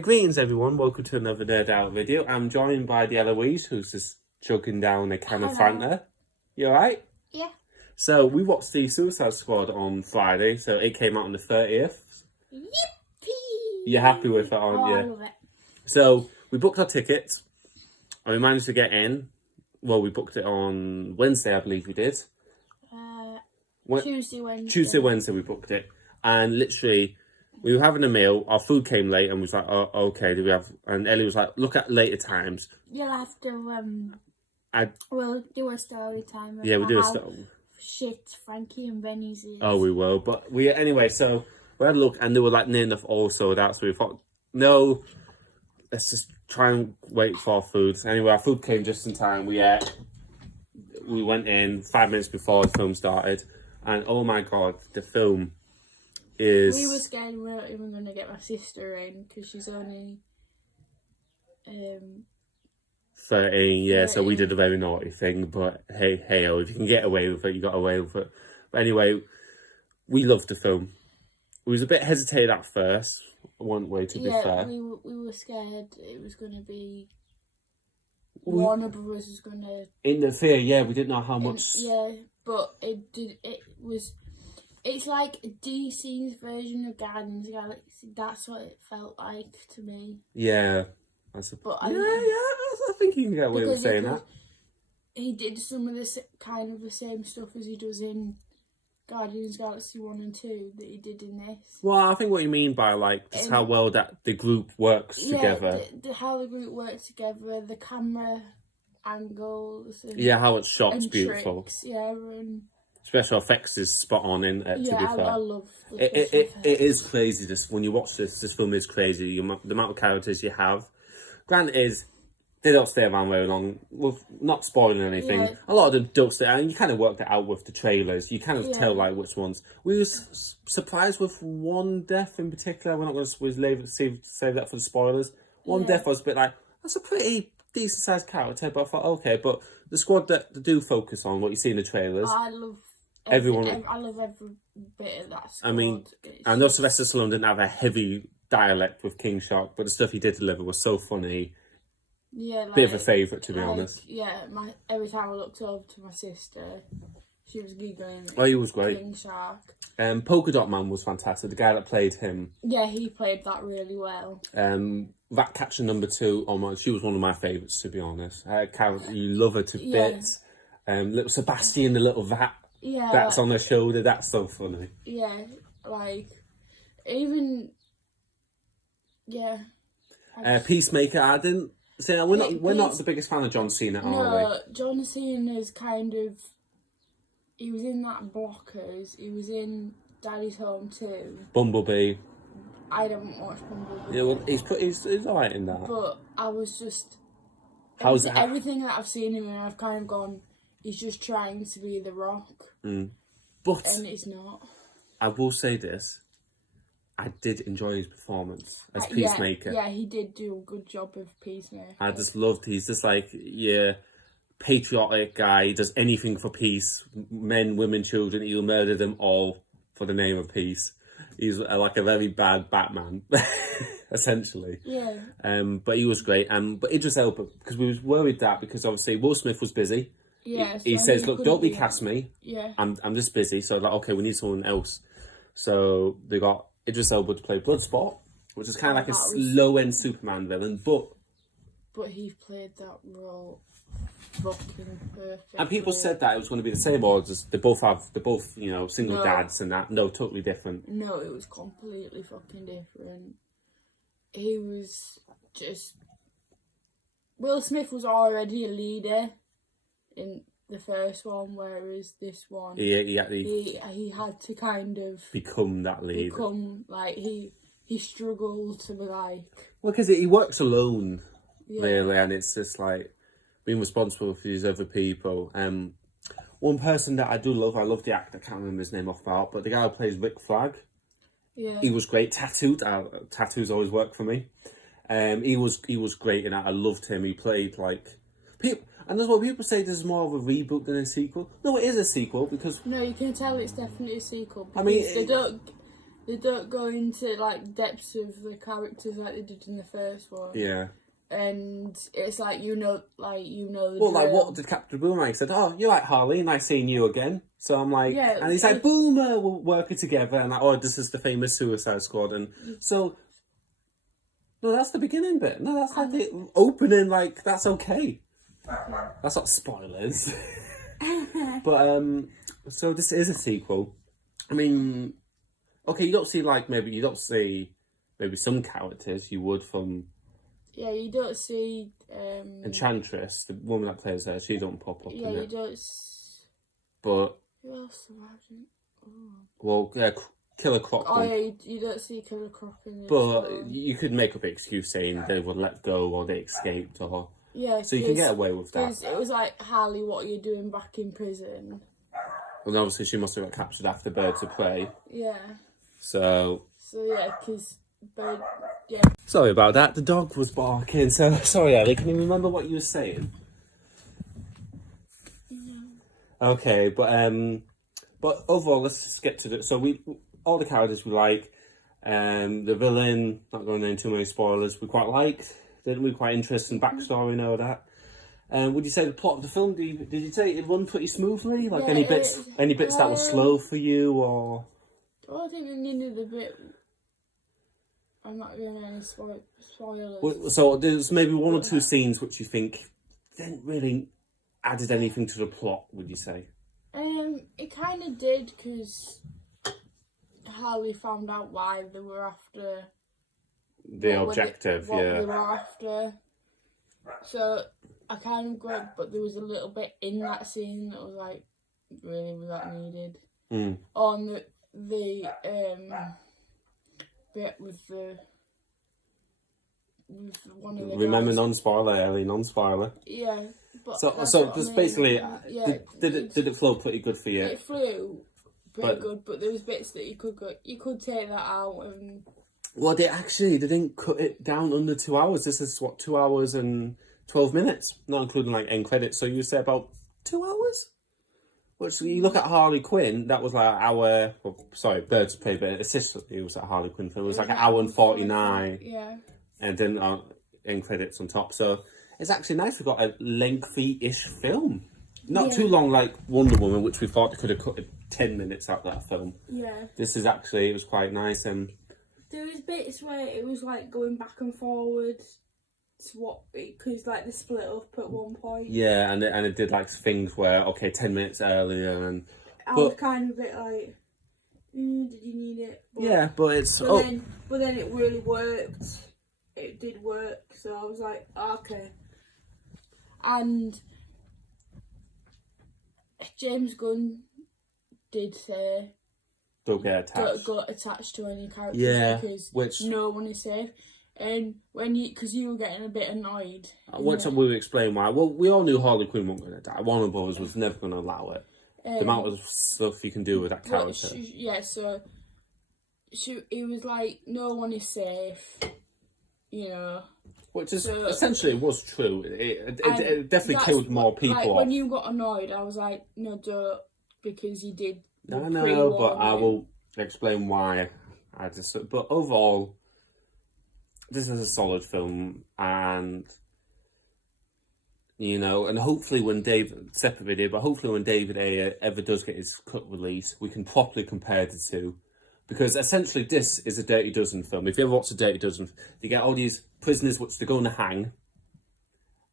Greetings everyone, welcome to another Nerd Out video. I'm joined by the Eloise, who's just chugging down a can of Fanta. You alright? Yeah. So, we watched the Suicide Squad on Friday, so it came out on the 30th. Yippee! You're happy with it, aren't you? I love it. So, we booked our tickets, and we managed to get in. Well, we booked it on Wednesday, I believe we did. Tuesday, Wednesday. Tuesday, Wednesday we booked it. And literally, we were having a meal, our food came late, and we was like, oh, okay, do we have... And Ellie was like, look at later times. You'll have to, we'll do a story time. Yeah, we'll do a story. Shit, Frankie and Benny's is. Oh, we will. But anyway, so we had a look, and they were like near enough all sold out, so we thought, no, let's just try and wait for our food. Anyway, our food came just in time. We went in 5 minutes before the film started, and oh my god, the film is... We were scared we weren't even going to get my sister in, because she's only 13, yeah, so we did a very naughty thing, but hey, if you can get away with it, you got away with it. But anyway, we loved the film. We was a bit hesitated at first, one way to be fair. We were scared it was going to be... Warner Brothers was going to... Interfere, yeah, we didn't know how much... Yeah, but it's like DC's version of Guardians of the Galaxy. That's what it felt like to me. Yeah. I think you can get away with saying that. He did some of the kind of the same stuff as he does in Guardians of the Galaxy 1 and 2 that he did in this. Well, I think what you mean by, like, just how well that the group works together. How the group works together, the camera angles. And, how it's shot's beautiful. Tricks, and... Special effects is spot on in it, to be fair. I love it is crazy. Just when you watch this film is crazy. The amount of characters you have. Granted is, they don't stay around very long. We're not spoiling anything. Yeah. A lot of them don't stay around. And you kind of worked it out with the trailers. You kind of tell like which ones. We were surprised with one death in particular. We're not going to save that for the spoilers. One death was a bit like, that's a pretty decent sized character. But I thought, okay. But the squad that do focus on what you see in the trailers. I love everyone. I love every bit of that squad. I mean, I know Sylvester Stallone didn't have a heavy dialect with King Shark, but the stuff he did deliver was so funny. Yeah, like, bit of a favourite, to be honest. Yeah, every time I looked over to my sister, she was giggling. Oh, he was great. King Shark. Polka Dot Man was fantastic. The guy that played him. Yeah, he played that really well. Ratcatcher #2, she was one of my favourites, to be honest. You love her to bits. Little Sebastian, the little rat. Yeah. That's on her shoulder. That's so funny. Yeah, like even. Yeah. Peacemaker, I didn't say we're not the biggest fan of John Cena, are we? No, John Cena's kind of... He was in that Blockers. He was in Daddy's Home too. Bumblebee. I haven't watched Bumblebee. Yeah, well, he's alright in that. But I was just... Everything that I've seen him in, I've kind of gone, he's just trying to be The Rock. But... And he's not. I will say this. I did enjoy his performance as Peacemaker. Yeah, he did do a good job of Peacemaker. I just loved, he's just like, patriotic guy. He does anything for peace. Men, women, children, he'll murder them all for the name of peace. He's like a very bad Batman, essentially. Yeah. But he was great. But Idris Elba, because we was worried that, because obviously Will Smith was busy. Yeah. He says, look, don't recast me. Yeah. I'm just busy. So like, okay, we need someone else. So they got Idris Elba to play Bloodsport, which is kind of like a low-end Superman villain, but he played that role fucking perfect. And people said that it was going to be the same, or just they both single dads and that. No, totally different. No, it was completely fucking different. He was just... Will Smith was already a leader in the first one, whereas this one, he had to kind of become that leader. He struggled to be like... Well, because he works alone, really, and it's just like being responsible for these other people. One person that I love the actor, I can't remember his name off by heart, but the guy who plays Rick Flag, he was great. Tattooed, tattoos always work for me. He was great in that. I loved him. He played like people. And that's what people say, this is more of a reboot than a sequel. No, it is a sequel because... No, you can tell it's definitely a sequel. I mean... They don't go into like depths of the characters like they did in the first one. Yeah. And it's like you know the Well, like, drill. what did Captain Boomerang said? Oh, you're like Harley, nice seeing you again. So I'm like, Yeah, and he's like, Boomer, we're working together, and like, oh, this is the famous Suicide Squad, and so. No, that's the beginning bit. No, that's like the opening. Like, that's okay. That's not spoilers. But so this is a sequel. I mean, okay, you don't see maybe some characters you would from. Yeah, you don't see. Enchantress, the woman that plays her, she don't pop up. Yeah, in you it. don't. But Who else survived it? well, yeah, Killer Croc. Oh yeah, you don't see Killer Croc in it. But you could make up an excuse saying they were let go or they escaped or. Yeah, so you can get away with that. Because it was like, Harley, what are you doing back in prison? And obviously she must have got captured after Birds of Prey. Yeah. So yeah, because yeah. Sorry about that. The dog was barking. So sorry, Ellie. Can you remember what you were saying? No. Okay, but overall, let's just get to the. So all the characters we like. The villain. Not going into too many spoilers. We quite liked. Didn't we? Quite interesting backstory and all that. Would you say the plot of the film? Did you say it run pretty smoothly? Like any bits that were slow for you, or? Well, I think they needed a bit. I'm not giving any spoilers. Well, so there's maybe one or two scenes which you think didn't really added anything to the plot. Would you say? It kind of did because Harley found out why they were after. The objective, what yeah. they were after. So I kind of got, but there was a little bit in that scene that was like, really, was that needed? On the bit with one of the remember, guys. non-spoiler, Ellie, non-spoiler. Yeah, but so just basically, did it flow pretty good for you? It flew pretty good, but there was bits that you could take that out and. Well, they didn't cut it down under 2 hours. This is 2 hours and 12 minutes, not including like end credits. So you say about 2 hours? Which you look at Harley Quinn, that was like an hour. Well, sorry, Birds of Prey, but essentially it was a Harley Quinn film. It was like an hour and 49. Yeah. And then end credits on top. So it's actually nice. We've got a lengthy-ish film. Not too long like Wonder Woman, which we thought could have cut 10 minutes out of that film. Yeah. This is actually, it was quite nice. There was bits where it was like going back and forward to what, because like they split up at one point. Yeah, and it did like things where, okay, 10 minutes earlier and... I was kind of a bit like, did you need it? But, yeah, but it's... But then it really worked. It did work, so I was like, okay. And James Gunn did say... Don't get attached. Don't get attached to any characters because no one is safe. And because you were getting a bit annoyed. Once we will explain why. Well, we all knew Harley Quinn wasn't going to die. Warner Bros. Was never going to allow it. The amount of stuff you can do with that character. So he was like, no one is safe, you know. Which is essentially it was true. It definitely killed more people. Like, when you got annoyed, I was like, no, don't, because you did. No, but I will explain why. But overall, this is a solid film, and you know, and hopefully when separate video, but hopefully when David Ayer ever does get his cut release, we can properly compare the two, because essentially this is a Dirty Dozen film. If you ever watch a Dirty Dozen, you get all these prisoners which they're going to hang,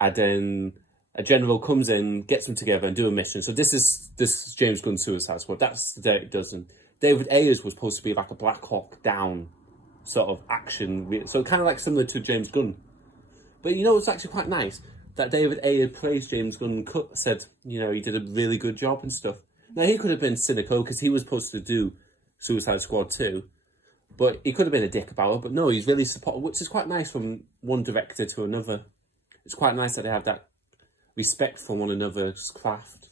and then a general comes in, gets them together and do a mission. So this is James Gunn's Suicide Squad. That's the Dirty Dozen. David Ayers was supposed to be like a Black Hawk Down sort of action. So kind of like similar to James Gunn. But you know, it's actually quite nice that David Ayer praised James Gunn, said, you know, he did a really good job and stuff. Now, he could have been cynical because he was supposed to do Suicide Squad 2. But he could have been a dick about it. But no, he's really supportive, which is quite nice from one director to another. It's quite nice that they have that respect for one another's craft.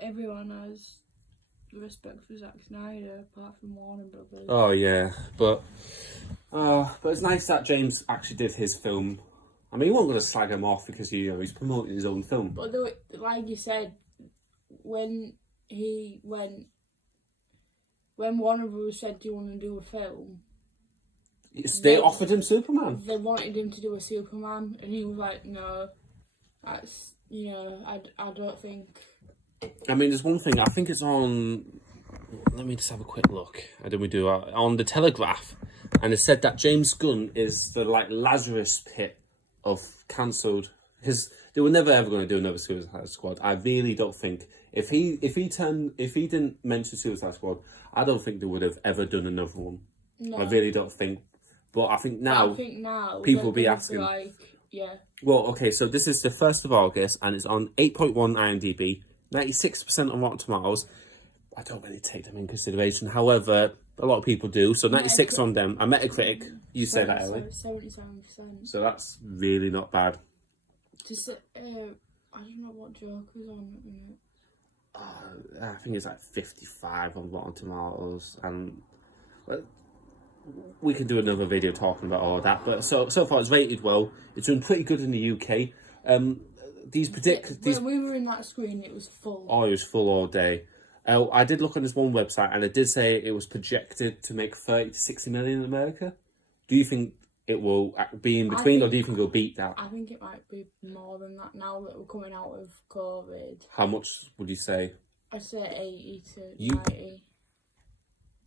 Everyone has respect for Zack Snyder, apart from Warner Brothers. Oh yeah, but it's nice that James actually did his film. I mean, he wasn't going to slag him off because he's promoting his own film. But like you said, when he went when Warner Bros. Said, do you want to do a film? They offered him Superman. They wanted him to do a Superman, and he was like, no, that's, I don't think. I mean, there's one thing, I think it's on, let me just have a quick look. I did we do on the Telegraph, and it said that James Gunn is the Lazarus pit of cancelled. They were never ever going to do another Suicide Squad. I really don't think if he didn't mention Suicide Squad, I don't think they would have ever done another one. No. I really don't think. But I think now people will be asking. Well, okay, so this is the 1st of August, and it's on 8.1 IMDb, 96% on Rotten Tomatoes. I don't really take them in consideration. However, a lot of people do. So 96 on them. And Metacritic, you say that, Ellie? 77%. So that's really not bad. Just, I don't know what Joker's on at the minute. I think it's 55 on Rotten Tomatoes, and we can do another video talking about all that. But so far, it's rated well. It's doing pretty good in the UK. When we were in that screen, it was full. Oh, it was full all day. I did look on this one website, and it did say it was projected to make 30 to 60 million in America. Do you think it will be in between, or do you think it'll beat that? I think it might be more than that now that we're coming out of COVID. How much would you say? I'd say 80 to 90.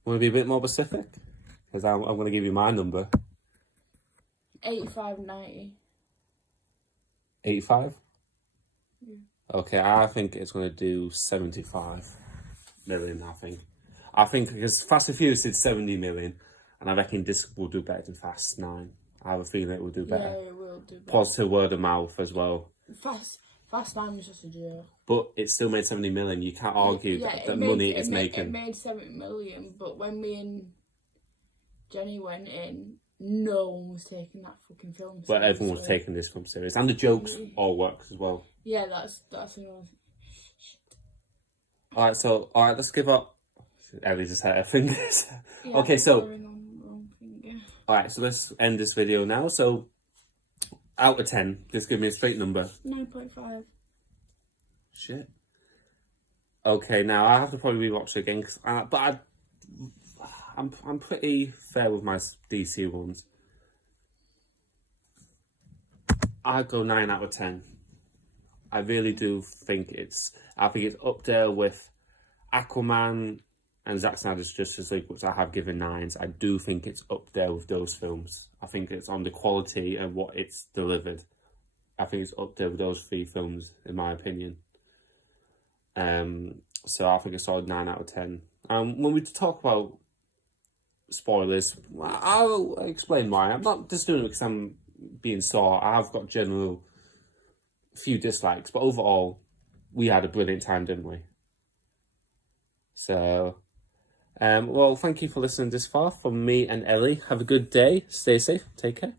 Want to be a bit more specific? Because I'm going to give you my number. 85, 90. 85? Yeah. Okay, I think it's going to do 75 million, I think because Fast and Furious did 70 million, and I reckon this will do better than Fast 9. I have a feeling it will do better. Yeah, it will do better. Positive word of mouth as well. Fast 9 was just a joke. But it still made 70 million. You can't argue that money is making. It made 70 million, but when me and Jenny went in, no one was taking that fucking film. But everyone was taking this film serious, and the jokes all works as well. Yeah, that's another. Alright, let's give up. Ellie just had her fingers. Yeah, okay, so. Alright, so let's end this video now. So, out of 10, just give me a straight number. 9.5. Shit. Okay, now I have to probably rewatch it again, but I'm pretty fair with my DC ones. I'd go 9 out of 10. I really do think it's up there with Aquaman and Zack Snyder's Justice League, which I have given 9s. I do think it's up there with those films. I think it's on the quality and what it's delivered. I think it's up there with those 3 films, in my opinion. So I think a solid 9 out of 10. When we talk about spoilers, I'll explain why. I'm not just doing it because I'm being sore. I have got general few dislikes, but overall, we had a brilliant time, didn't we? So, well, thank you for listening this far from me and Ellie. Have a good day. Stay safe. Take care.